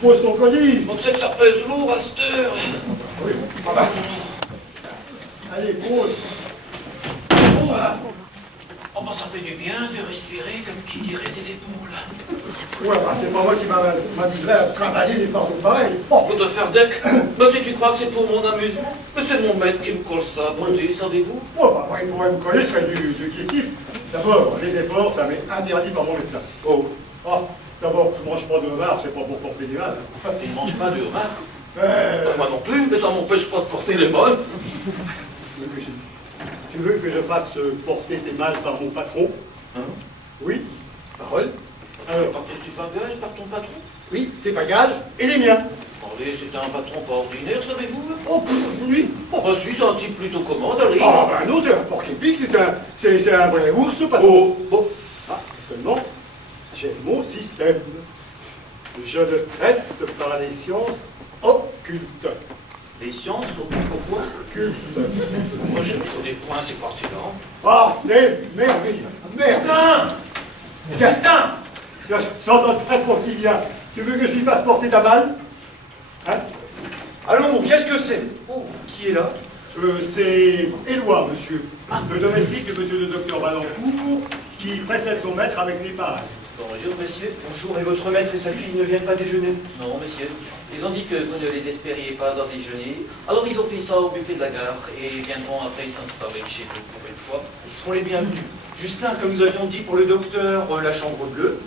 Pose ton colis. On sait que ça pèse lourd à cette heure. Oui. Ah bah. Allez, pose. Oh bah ça fait du bien de respirer comme qui dirait tes épaules. Ouais, bah c'est pas moi qui m'amuserais à travailler des fardeaux pareils. Oh, de faire deck. Bah si tu crois que c'est pour mon amusement, mais c'est mon maître qui me colle ça, pour dire, savez-vous? Oh, bah moi, il pourrait me coller, ce serait du kiff-kiff. D'abord, les efforts, ça m'est interdit par mon médecin. Oh. D'abord, je ne mange pas de homard, c'est pas pour porter des mal. Tu ne manges pas de homard? Moi non plus, mais ça m'empêche pas de porter les molles. Tu veux que je fasse porter tes malles par mon patron? Hein? Oui. Parole. Tu fais un gage par ton patron? Oui, c'est pas gage, et les miens. Allez, c'est un patron pas ordinaire, savez-vous? Oh, oui. Oh, bah si, c'est un type plutôt commode, allez. Ah, ben non, c'est un porc-épic, c'est un vrai ours, patron. Oh. Ah, seulement, j'ai mon système. Je le traite par les sciences occultes. Les sciences au quoi? Occultes. Moi, je ne connais point ces parties-là. Ah, c'est merveilleux. Gastin! J'entends le patron qui vient. Tu veux que je lui fasse porter ta balle? Hein? Allons, qu'est-ce que c'est? Oh, qui est là? C'est Éloi, monsieur. Le domestique de monsieur le docteur Valencourt, qui précède son maître avec les pareils. Bonjour, messieurs. Bonjour, et votre maître et sa fille ne viennent pas déjeuner? Non, messieurs. Ils ont dit que vous ne les espériez pas à déjeuner. Alors ils ont fait ça au buffet de la gare et viendront après s'installer chez vous pour une fois. Ils seront les bienvenus. Justin, comme nous avions dit pour le docteur, la chambre bleue.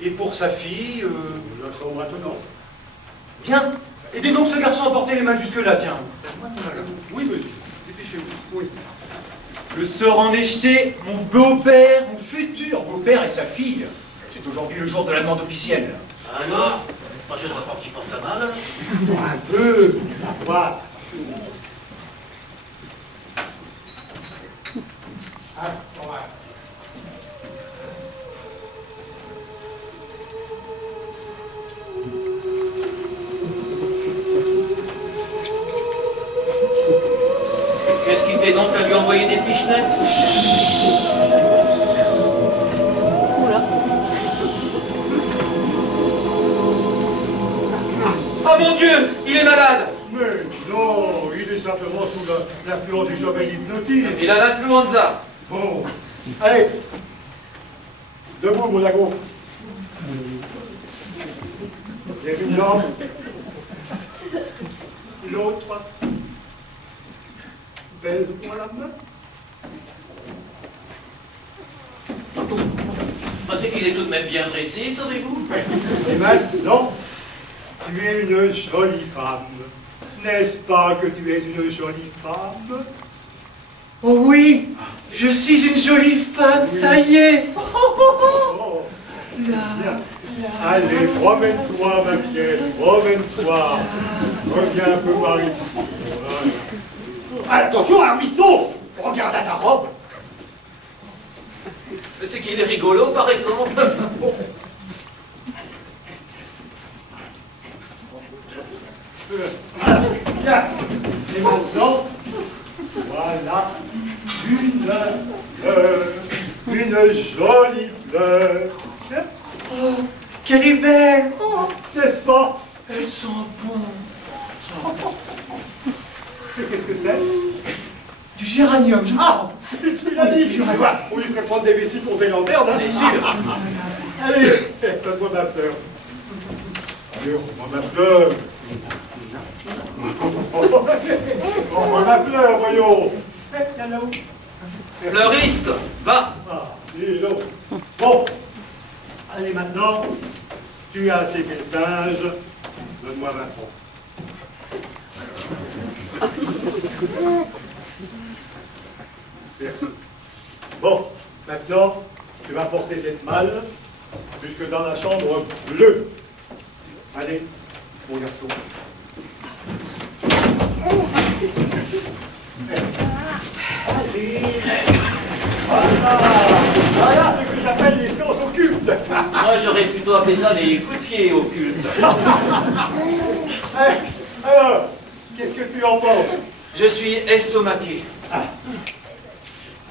Et pour sa fille, La chambre attenante. Bien. Aidez donc ce garçon à porter les mains jusque-là, tiens. Oui, monsieur. Dépêchez-vous. Oui. Le sort en éjeté, mon beau-père, mon futur beau-père et sa fille. C'est aujourd'hui le jour de la demande officielle. Alors, moi je ne vois pas qui porte à mal. Un peu. Voilà. Ah, voilà. Qu'est-ce qui fait donc à lui envoyer des pichenettes? Oh mon Dieu, il est malade! Mais non, il est simplement sous l'influence du sommeil hypnotique. Il a l'influenza. Bon. Allez. Debout, mon lagon. Lève une jambe. L'autre. Baise-moi la main. C'est qu'il est tout de même bien dressé, savez-vous? Et maintenant, tu es une jolie femme. N'est-ce pas que tu es une jolie femme? Oh oui, je suis une jolie femme, Oui. ça y est. Oh. Bien. Allez, promène-toi, ma vieille, promène-toi. Reviens un peu par ici. Voilà. Attention, un ruisseau! Regarde à ta robe. C'est qu'il est rigolo, par exemple. Bien. Et maintenant, voilà une jolie fleur. Oh, qu'elle est belle. Oh, N'est-ce pas? elle sent bon. Qu'est-ce que c'est? Du géranium, je crois. Tu l'as dit, je vois. On lui ferait prendre des vessies pour des lanternes. Hein. C'est sûr. Allez, donne-moi ma fleur. Allez, rends-moi ma fleur. Rends-moi ma fleur, voyons. Allô. Fleuriste, va. Ah, dis donc. Bon. Allez, maintenant, tu as assez fait le singe. Donne-moi 20 francs. Merci. Bon, maintenant, tu vas porter cette malle jusque dans la chambre bleue. Allez, mon garçon. Allez. Voilà ce que j'appelle les séances occultes. Moi, j'aurais plutôt appelé ça les coups de pied occultes. Alors, qu'est-ce que tu en penses? Je suis estomaqué.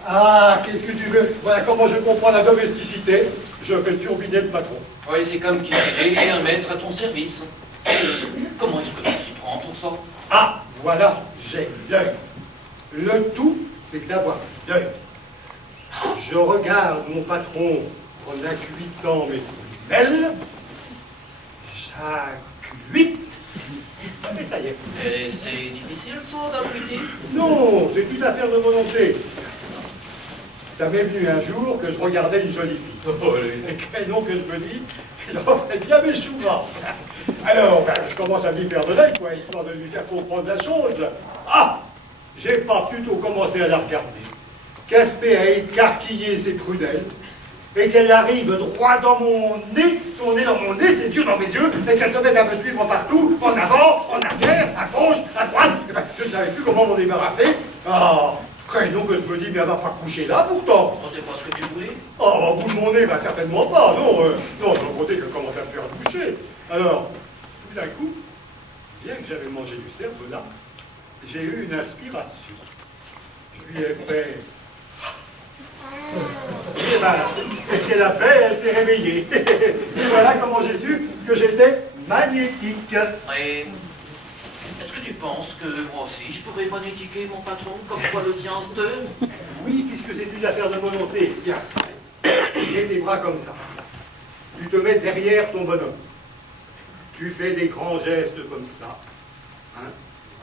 Ah, qu'est-ce que tu veux? Voilà comment je comprends la domesticité. Je fais turbiner le patron. Oui, c'est comme qui dirait un maître à ton service. Comment est-ce que tu t'y prends pour ça? Ah, voilà, j'ai l'œil. Le tout, c'est d'avoir l'œil. Je regarde mon patron en accuitant mes poubelles. J'accuite. Et ça y est. Et c'est difficile, ça, d'appuyer? Non, c'est une affaire de volonté. Ça m'est venu un jour que je regardais une jolie fille. Et quel nom que je me dis, il offrait bien mes choux. Alors, ben, je commence à lui faire de l'œil, quoi, histoire de lui faire comprendre la chose. Ah, j'ai pas plutôt commencé à la regarder. Qu'Aspect a écarquillé ses prunelles, et qu'elle arrive droit dans mon nez, son nez dans mon nez, ses yeux dans mes yeux, et qu'elle se met à me suivre partout, en avant, en arrière, à gauche, à droite. Et ben, je ne savais plus comment m'en débarrasser. Ah, prénom que je me dis, mais elle va pas coucher là pourtant. Oh, c'est pas ce que tu voulais? Oh, au bout de mon nez, bah, certainement pas, non. Non, de l'autre côté, je commence à me faire toucher. Alors, tout d'un coup, bien que j'avais mangé du cervelas, j'ai eu une inspiration. Je lui ai fait... Et ben, c'est ce qu'elle a fait, elle s'est réveillée. Et voilà comment j'ai su que j'étais magnétique. Et est-ce que tu penses que moi aussi je pourrais magnétiquer mon patron comme toi le tien, Steu? Oui, puisque c'est une affaire de volonté. Tiens, j'ai tes bras comme ça. Tu te mets derrière ton bonhomme. Tu fais des grands gestes comme ça. Hein?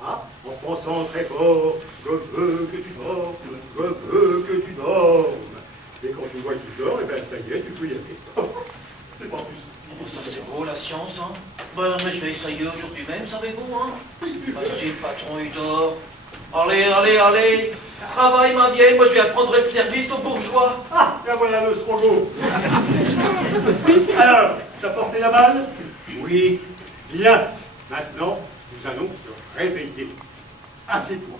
Ah, en pensant très fort, je veux que tu dormes, je veux que tu dormes. Et quand tu vois qu'il dort, et ben ça y est, tu peux y aller. C'est pas plus. Oh, ça c'est beau la science, hein? Ben, mais je vais essayer aujourd'hui même, savez-vous, hein? Ben, si le patron il dort. Allez, allez, allez! Travaille ma vieille, moi je vais apprendre le service aux bourgeois. Ah, et voilà le strogo. Alors, t'as porté la balle? Oui. Bien. Maintenant, nous allons te réveiller. Assieds-toi.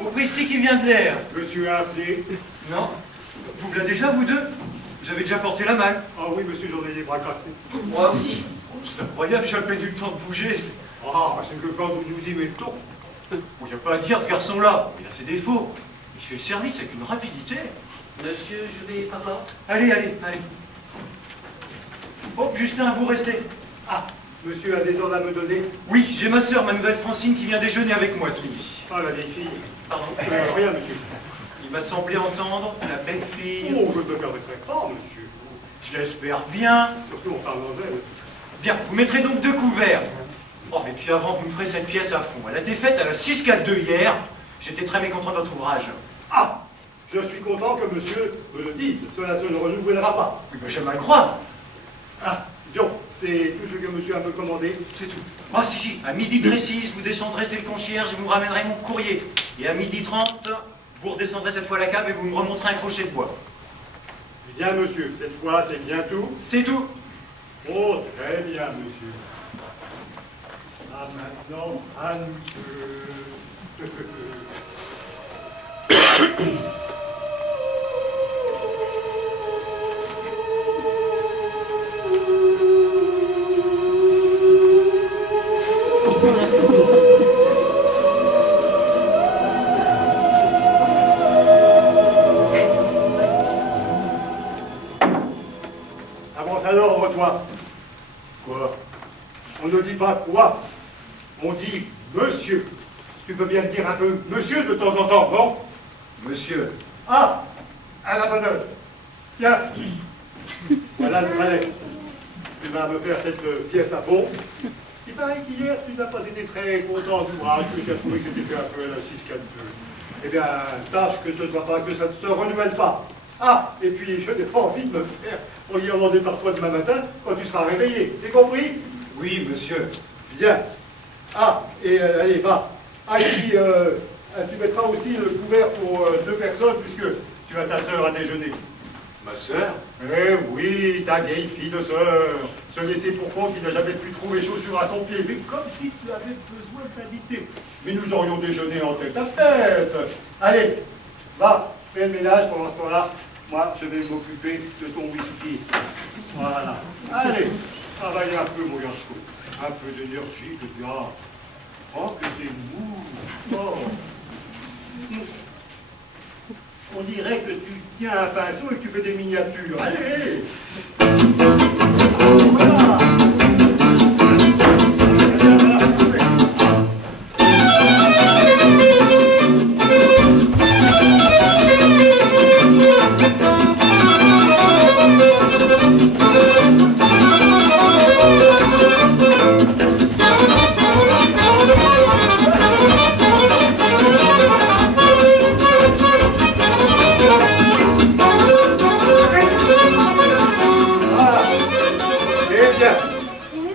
Au Pristi qui vient de l'air. Monsieur a appelé. Non. Vous l'avez déjà, vous deux? Vous avez déjà porté la malle? Ah oui, monsieur, j'en ai les bras cassés. Moi aussi. Oh, c'est incroyable, j'ai à peine eu le temps de bouger. Ah, parce que quand nous nous y mettons, Il n'y a pas à dire, ce garçon-là. Il a ses défauts. Il fait le service avec une rapidité. Monsieur, je vais par là. Allez, allez, allez. Oh, Justin, vous restez. ah, monsieur a des ordres à me donner. Oui, j'ai ma sœur, ma nouvelle Francine, qui vient déjeuner avec moi ce midi. Ah, la vieille fille. Pardon. Rien, monsieur. Il m'a semblé entendre la belle fille. Oh, je ne me permettrai pas, monsieur. Je l'espère bien. Surtout en parlant d'elle. Bien, vous mettrez donc 2 couverts. Oh, et puis avant, vous me ferez cette pièce à fond. Elle a été faite à la 6-4-2 hier. J'étais très mécontent de votre ouvrage. Ah, je suis content que monsieur me le dise. Cela se ne renouvellera pas. Oui, ben j'aime à le croire. Ah, donc, c'est tout ce que monsieur a me commandé. C'est tout. Ah, si, à midi précis, vous descendrez, c'est le concierge, et vous me ramènerez mon courrier. Et à 12h30, vous redescendrez cette fois à la cave et vous me remonterez un crochet de bois. Bien, monsieur. Cette fois, c'est bien tout. C'est tout. Oh, très bien, monsieur. Ah, maintenant, à nous deux. Avance à l'ordre, toi. Quoi? On ne dit pas quoi, on dit monsieur. Tu peux bien le dire un peu monsieur de temps en temps, non? Monsieur. Ah, à la bonne heure. Tiens, voilà le palais. Tu vas me faire cette pièce à fond. Il paraît qu'hier, tu n'as pas été très content de l'ouvrage, que tu as trouvé que c'était fait un peu à la 6-4-2. Eh bien, tâche que ce ne soit pas, que ça ne se renouvelle pas. Ah, et puis je n'ai pas envie de me faire regarder par toi demain matin quand tu seras réveillé. T'es compris? Oui, monsieur. Bien. Ah, et allez, va. Ah, et puis, tu mettras aussi le couvert pour 2 personnes puisque tu as ta sœur à déjeuner. Ma sœur? Eh oui, ta vieille fille de sœur, se laisser pour compte qui n'a jamais pu trouver chaussures à son pied, mais comme si tu avais besoin de t'inviter. Mais nous aurions déjeuné en tête à tête. Allez, va, fais le ménage pendant ce temps-là. Moi, je vais m'occuper de ton whisky. Voilà. Allez, travaille un peu, mon garçon. Un peu d'énergie, de gars. Oh, que c'est mou. Oh. On dirait que tu tiens un pinceau et que tu fais des miniatures. Allez! Voilà!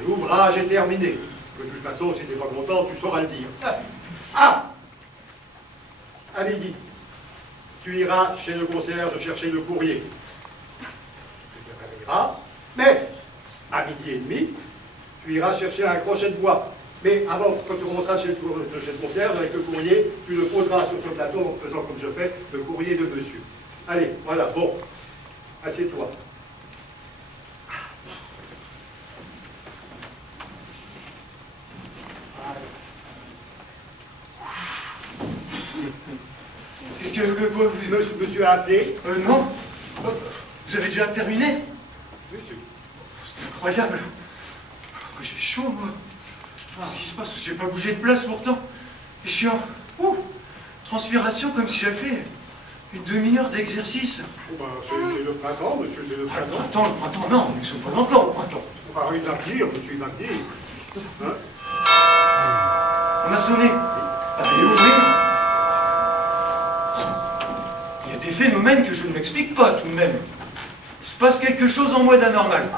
L'ouvrage est terminé. De toute façon, si tu n'es pas content, tu sauras le dire. Ah! À midi, tu iras chez le concierge chercher le courrier. Tu te réveilleras, mais à midi et demi, tu iras chercher un crochet de bois. Mais avant, quand tu rentreras chez le concierge avec le courrier, tu le poseras sur ce plateau en faisant comme je fais, le courrier de monsieur. Allez, voilà, bon, assieds-toi. Monsieur a appelé? Non. Vous avez déjà terminé? Monsieur. C'est incroyable. J'ai chaud, moi. Qu'est-ce qui se passe? J'ai pas bougé de place pourtant. Et je suis en transpiration comme si j'avais fait une demi-heure d'exercice. Oh ben, c'est le printemps, monsieur, c'est le printemps. Le printemps, non, nous ne sommes pas encore au printemps. Il va venir, monsieur, il va venir. Hein? On a sonné. Allez ouvrir. Il y a des phénomènes que je ne m'explique pas tout de même. Il se passe quelque chose en moi d'anormal.